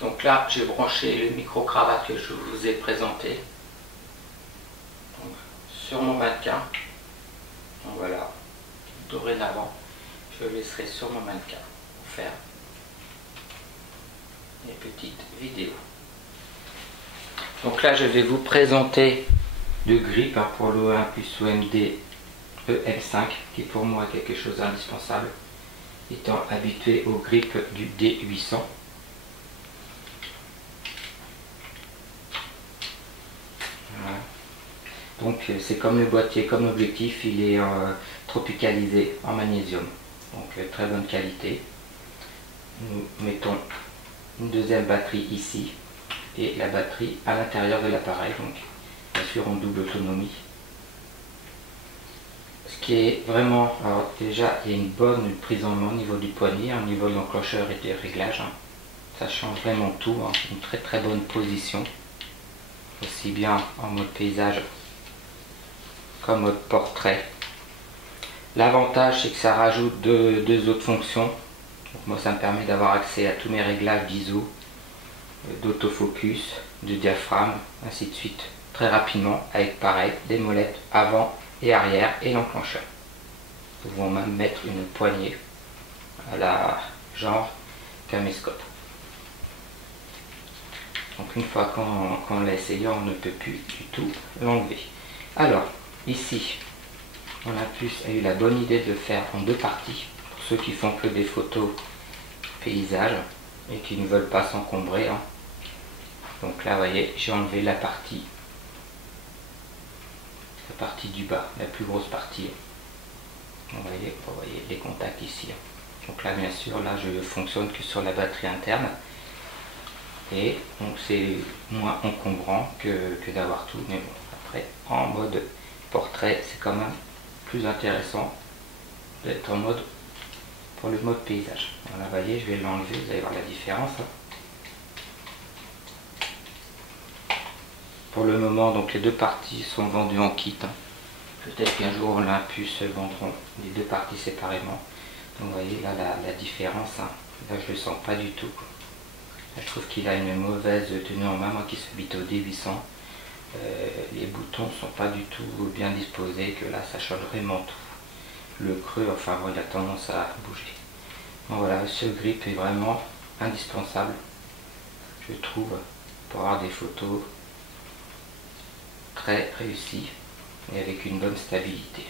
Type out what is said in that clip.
Donc là, j'ai branché le micro-cravate que je vous ai présenté. Donc, sur mon mannequin. Donc voilà, dorénavant, je le laisserai sur mon mannequin pour faire des petites vidéos. Donc là, je vais vous présenter le grip pour l'Olympus OMD EM5, qui pour moi est quelque chose d'indispensable, étant habitué au grip du D800. Voilà. Donc c'est comme le boîtier, comme l'objectif, il est tropicalisé en magnésium, donc très bonne qualité. Nous mettons une deuxième batterie ici et la batterie à l'intérieur de l'appareil, donc bien sûr en double autonomie. Ce qui est vraiment, alors déjà il y a une bonne prise en main au niveau du poignet, au niveau de l'enclencheur et des réglages, hein. Ça change vraiment tout, hein. Une très bonne position, aussi bien en mode paysage comme mode portrait. L'avantage c'est que ça rajoute deux autres fonctions. Donc moi ça me permet d'avoir accès à tous mes réglages d'ISO, d'autofocus, de diaphragme, ainsi de suite, très rapidement, avec pareil, des molettes avant et arrière et l'enclencheur. Nous pouvons même mettre une poignée à la genre caméscope. Donc une fois qu'on l'a essayé, on ne peut plus du tout l'enlever. Alors, ici, Olympus a eu la bonne idée de le faire en deux parties, pour ceux qui font que des photos paysages et qui ne veulent pas s'encombrer, hein. Donc là, vous voyez, j'ai enlevé la partie du bas, la plus grosse partie. Vous voyez les contacts ici. Donc là, bien sûr, là, je fonctionne que sur la batterie interne. Et donc c'est moins encombrant que d'avoir tout. Mais bon, après, en mode portrait, c'est quand même plus intéressant d'être en mode pour le mode paysage. Voilà, vous voyez, je vais l'enlever, vous allez voir la différence. Pour le moment, donc les deux parties sont vendues en kit, hein. Peut-être qu'un jour Olympus vendront les deux parties séparément. Donc vous voyez là la différence, hein. Là je le sens pas du tout. Là, je trouve qu'il a une mauvaise tenue en main, moi qui suis habitué au D800. Les boutons sont pas du tout bien disposés, que là ça change vraiment tout. Le creux, enfin bon, il a tendance à bouger. Donc voilà, ce grip est vraiment indispensable, je trouve, pour avoir des photos très réussies et avec une bonne stabilité.